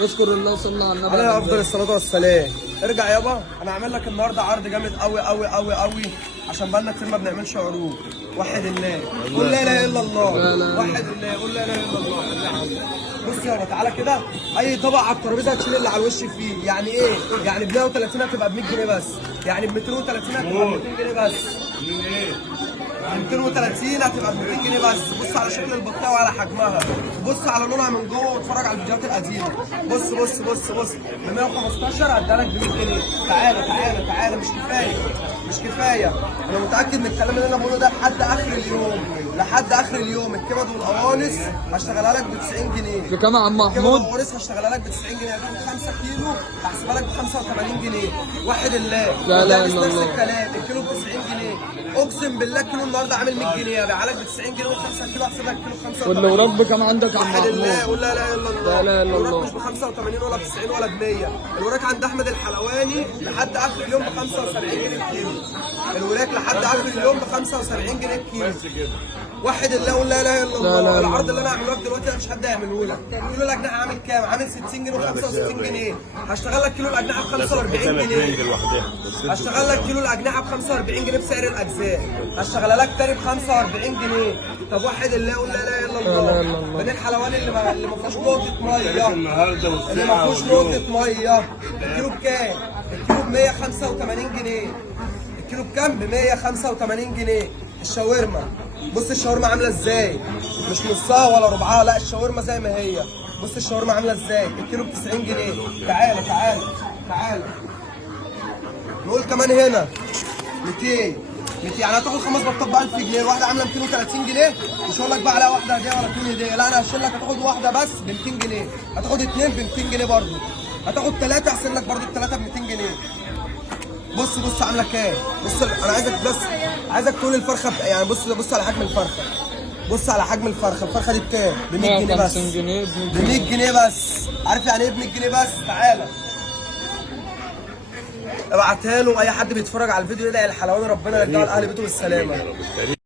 اذكر الله صلى على النبي عليه افضل الصلاه والسلام. ارجع يابا، انا هعمل لك النهارده عرض جامد قوي قوي قوي قوي، عشان بقالنا كتير ما بنعملش عروض. وحد الله، قول لا اله الا الله. وحد الله، قول لا اله الا الله. بص يابا تعالى كده، اي طبق على الترابيزه هتشيل اللي على الوش فيه. يعني ايه؟ يعني ب 130 هتبقى ب 100 جنيه بس، يعني ب 230 هتبقى ب 200 جنيه بس. 230 هتبقى ب 200 جنيه بس. بص على شكل البطايه وعلى حجمها، بص على لونها من جوه، واتفرج على الفيديوهات القديمه. بص بص بص بص، ب 115 هديها لك ب 100 جنيه. تعالى تعالى تعالى، مش كفايه مش كفايه. انا متاكد من الكلام اللي انا بقوله ده لحد اخر اليوم، لحد اخر اليوم. الكبد والقوانص هشتغلها لك ب 90 جنيه. بكام يا عم الكبد محمود؟ والقوانص هشتغلها لك ب 90 جنيه. هتاخد 5 كيلو هحسبها لك ب 85 جنيه. وحد الله. لا لا نفس الا الله. الكلام، الكيلو ب 90 جنيه. اقسم بالله الكيلو النهارده عامل 100 جنيه، هبيعها لك ب 90 جنيه و5 كيلو هحسب لك الكيلو ب 85. واللي وراك بكام عندك يا عم وحد الله، محمود؟ قول لا اله الا الله. لا اله الا الوراك الله. مش ب 85 ولا ب 90 ولا ب 100. الوراك عند احمد الحلواني لحد اخر اليوم ب 75 جنيه الكيلو. الوراك لحد اخر اليوم ب 75 جنيه الكيلو. وحد الله، قول لا اله الا الله. العرض اللي انا هعمله لك دلوقتي مش حد هيعمله لك. كيلو الاجنحه عامل كام؟ عامل 60 جنيه و65 جنيه. هشتغل لك كيلو الاجنحه ب 45 جنيه. هشتغل لك كيلو الاجنحه ب 45 جنيه بسعر الاجزاء. هشتغلها لك تاني ب 45 جنيه. طب وحد الله، قول لا اله الا الله. بين الحلواني اللي ما فيهوش نقطه ميه، اللي ما فيهوش نقطه ميه. الكيلو بكام؟ الكيلو ب 185 جنيه. الكيلو بكام؟ ب 185 جنيه. الشاورما، بص الشاورما عامله ازاي، مش نصها ولا ربعها، لا الشاورما زي ما هي. بص الشاورما عامله ازاي. الكيلو ب 90 جنيه. تعالى تعالى تعالى، نقول كمان هنا 200 يعني هتاخد 5 بطاطا ب 1000 جنيه. الواحده عامله 230 جنيه. مش هقول لك بقى عليها واحده هديه ولا 2 هديه، لا انا هشيل لك. هتاخد واحده بس ب 200 جنيه، هتاخد 2 ب 200 جنيه برضه، هتاخد 3 احسن لك برضه الثلاثه ب 200 جنيه. بص بص عامله كام. بص انا عايزك بس، عايزك تقول الفرخه يعني. بص بص على حجم الفرخه، بص على حجم الفرخه. الفرخه دي بكام؟ ب 100 جنيه بس. 150 جنيه ب 100 جنيه بس. عارف يعني ايه ب 100 جنيه بس؟ تعالى ابعتها له. اي حد بيتفرج على الفيديو يدعي الحلواني ربنا يرجعه لاهل بيته بالسلامه.